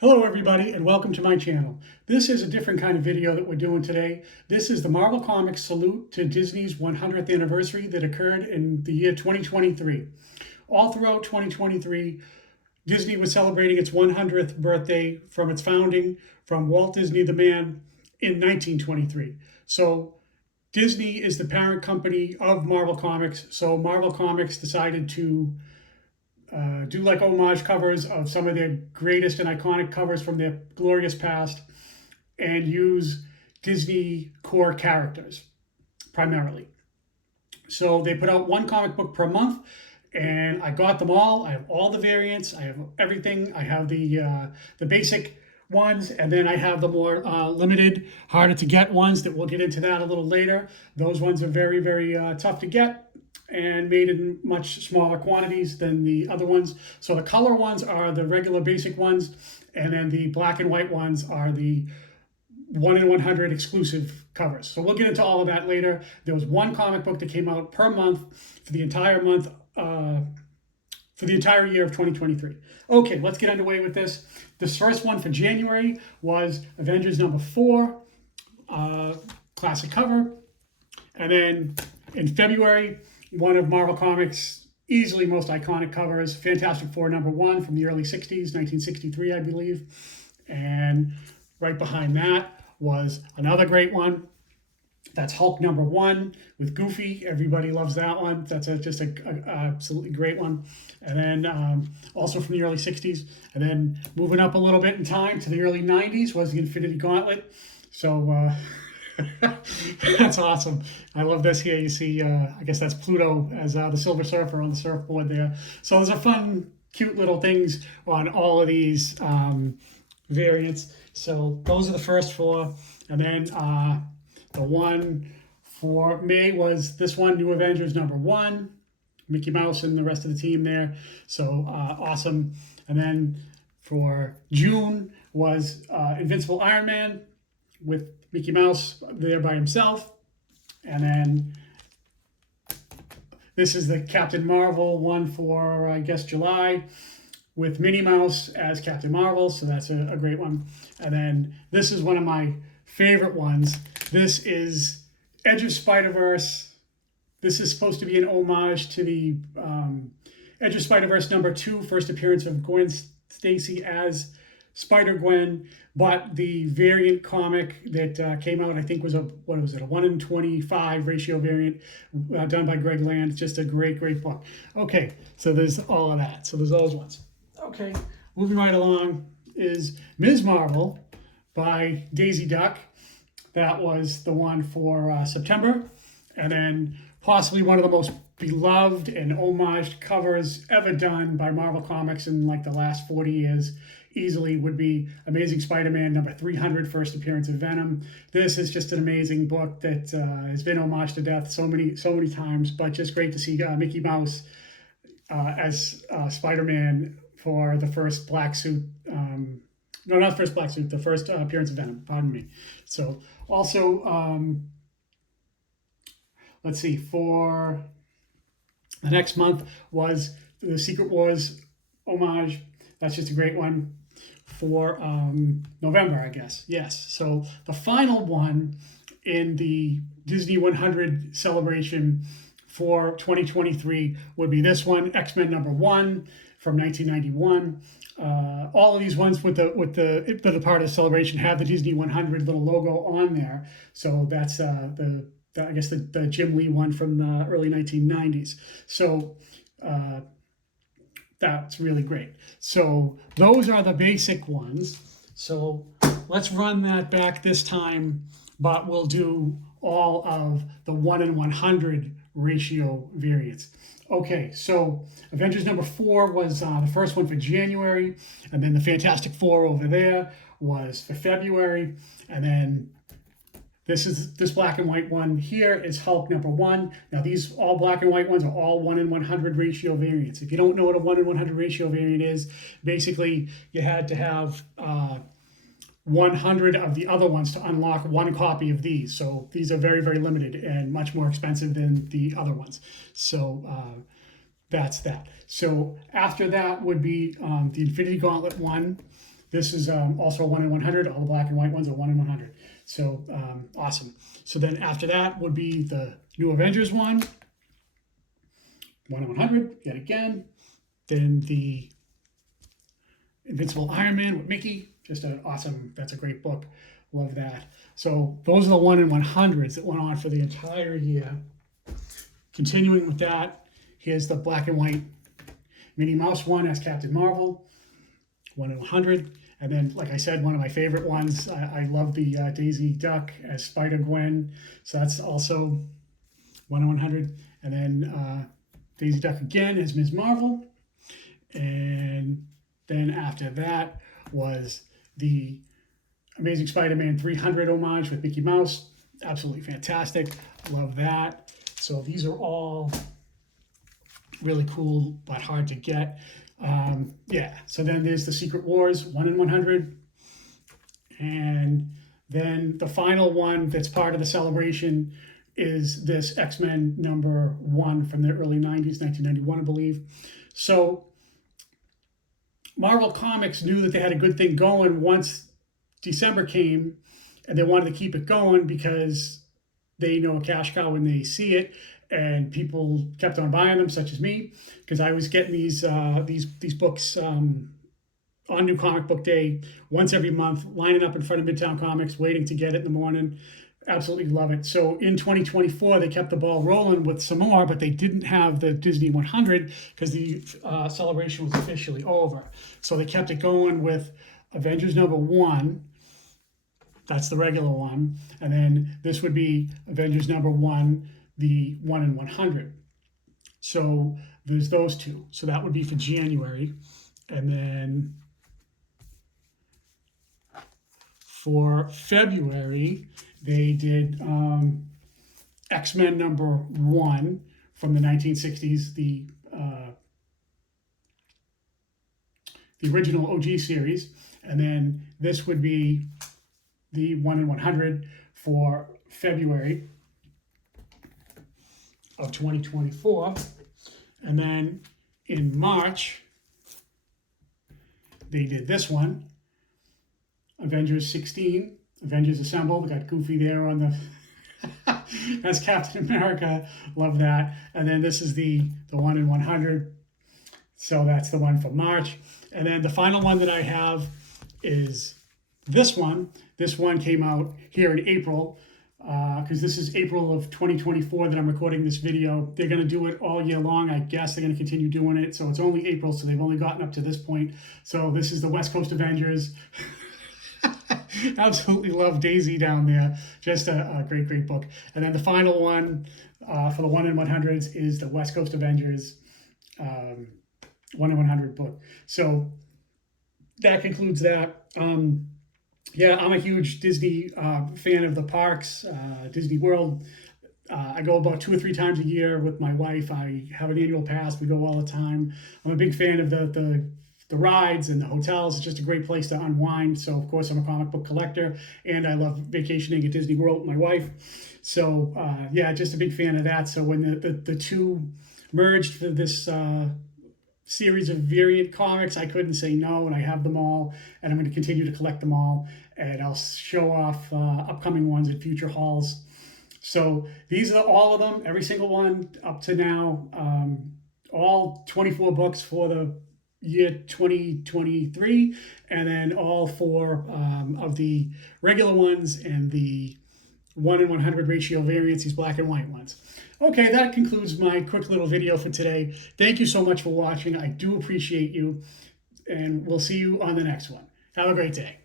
Hello everybody and welcome to my channel. This is a different kind of video that we're doing today. This is the Marvel Comics salute to Disney's 100th anniversary that occurred in the year 2023. All throughout 2023, Disney was celebrating its 100th birthday from its founding from Walt Disney the man in 1923. So Disney is the parent company of Marvel Comics. So Marvel Comics decided to do like homage covers of some of their greatest and iconic covers from their glorious past and use Disney core characters primarily. So they put out one comic book per month, and I got them all. I have all the variants. I have everything. I have the basic ones, and then I have the more limited, harder to get ones that we'll get into that a little later. Those ones are very, very tough to get and made in much smaller quantities than the other ones. So the color ones are the regular basic ones, and then the black and white ones are the 1 in 100 exclusive covers. So we'll get into all of that later. There was one comic book that came out per month for the entire month, for the entire year of 2023. Okay, let's get underway with this. This first one for January was Avengers number 4, classic cover. And then in February, one of Marvel Comics' easily most iconic covers, Fantastic Four number 1 from the early 60s, 1963, I believe. And right behind that was another great one. That's Hulk number 1 with Goofy. Everybody loves that one. That's just a absolutely great one. And then also from the early 60s. And then moving up a little bit in time to the early 90s was the Infinity Gauntlet. So that's awesome. I love this here. You see, I guess that's Pluto as the Silver Surfer on the surfboard there. So there's a fun, cute little things on all of these variants. So those are the first 4. And then the one for May was this one, New Avengers number 1. Mickey Mouse and the rest of the team there. So awesome. And then for June was Invincible Iron Man with Mickey Mouse there by himself. And then this is the Captain Marvel one for, I guess, July with Minnie Mouse as Captain Marvel. So that's a great one. And then this is one of my favorite ones. This is Edge of Spider-Verse. This is supposed to be an homage to the Edge of Spider-Verse number 2, first appearance of Gwen Stacy as Spider-Gwen, but the variant comic that came out, I think was a 1 in 25 ratio variant done by Greg Land. Just a great, great book. Okay, so there's all of that. So there's those ones. Okay, moving right along is Ms. Marvel by Daisy Duck. That was the one for September. And then possibly one of the most beloved and homaged covers ever done by Marvel Comics in like the last 40 years. Easily would be Amazing Spider-Man number 300, first appearance of Venom. This is just an amazing book that has been homaged to death so many times, but just great to see Mickey Mouse as Spider-Man for the first black suit. No, not the first black suit, the first appearance of Venom, pardon me. So also, let's see, for the next month was the Secret Wars homage. That's just a great one for November, I guess. Yes. So the final one in the Disney 100 celebration for 2023 would be this one, X-Men number 1 from 1991. All of these ones with the part of the celebration have the Disney 100 little logo on there. So that's I guess the Jim Lee one from the early 1990s. So that's really great. So those are the basic ones. So let's run that back this time, but we'll do all of the 1 in 100 ratio variants. Okay, so Avengers number 4 was the first one for January, and then the Fantastic Four over there was for February, and then this black and white one here is Hulk number 1. Now these all black and white ones are all 1 in 100 ratio variants. If you don't know what a 1 in 100 ratio variant is, basically you had to have 100 of the other ones to unlock one copy of these. So these are very, very limited and much more expensive than the other ones. So that's that. So after that would be the Infinity Gauntlet one. This is also a 1 in 100. All the black and white ones are 1 in 100. So awesome. So then after that would be the New Avengers one, 1 in 100, yet again. Then the Invincible Iron Man with Mickey, just an awesome, that's a great book. Love that. So those are the 1 in 100s that went on for the entire year. Continuing with that, here's the black and white Minnie Mouse one as Captain Marvel, 1 in 100. And then, like I said, one of my favorite ones, I love the Daisy Duck as Spider-Gwen. So that's also 1 in 100. And then Daisy Duck again as Ms. Marvel. And then after that was the Amazing Spider-Man 300 homage with Mickey Mouse. Absolutely fantastic. Love that. So these are all really cool, but hard to get. Yeah, so then there's the Secret Wars, 1 in 100. And then the final one that's part of the celebration is this X-Men #1 from the early 90s, 1991, I believe. So Marvel Comics knew that they had a good thing going once December came, and they wanted to keep it going because they know a cash cow when they see it, and people kept on buying them, such as me, because I was getting these books on New Comic Book Day once every month, lining up in front of Midtown Comics, waiting to get it in the morning. Absolutely love it. So in 2024, they kept the ball rolling with some more, but they didn't have the Disney 100 because the celebration was officially over. So they kept it going with Avengers #1. That's the regular one. And then this would be Avengers #1, the 1 in 100. So there's those two. So that would be for January. And then for February, they did X-Men #1 from the 1960s, the original OG series. And then this would be the 1 in 100 for February of 2024. And then in March, they did this one, Avengers 16, Avengers Assemble. We got Goofy there on the as Captain America. Love that. And then this is the 1 in 100. So that's the one for March. And then the final one that I have is this one. This one came out here in April, because this is April of 2024 that I'm recording this video. They're going to do it all year long. I guess they're going to continue doing it. So it's only April, so they've only gotten up to this point. So this is the West Coast Avengers. Absolutely love Daisy down there. Just a great, great book. And then the final one for the 1 in 100s is the West Coast Avengers 1 in 100 book. So that concludes that. Yeah, I'm a huge Disney fan of the parks, Disney World. I go about 2 or 3 times a year with my wife. I have an annual pass. We go all the time. I'm a big fan of the rides and the hotels. It's just a great place to unwind. So, of course, I'm a comic book collector, and I love vacationing at Disney World with my wife. So, yeah, just a big fan of that. So when the two merged for this series of variant comics, I couldn't say no, and I have them all, and I'm going to continue to collect them all, and I'll show off upcoming ones at future hauls. So these are all of them, every single one up to now, all 24 books for the year 2023, and then all 4 of the regular ones and the 1 in 100 ratio variants, these black and white ones. Okay, that concludes my quick little video for today. Thank you so much for watching. I do appreciate you, and we'll see you on the next one. Have a great day.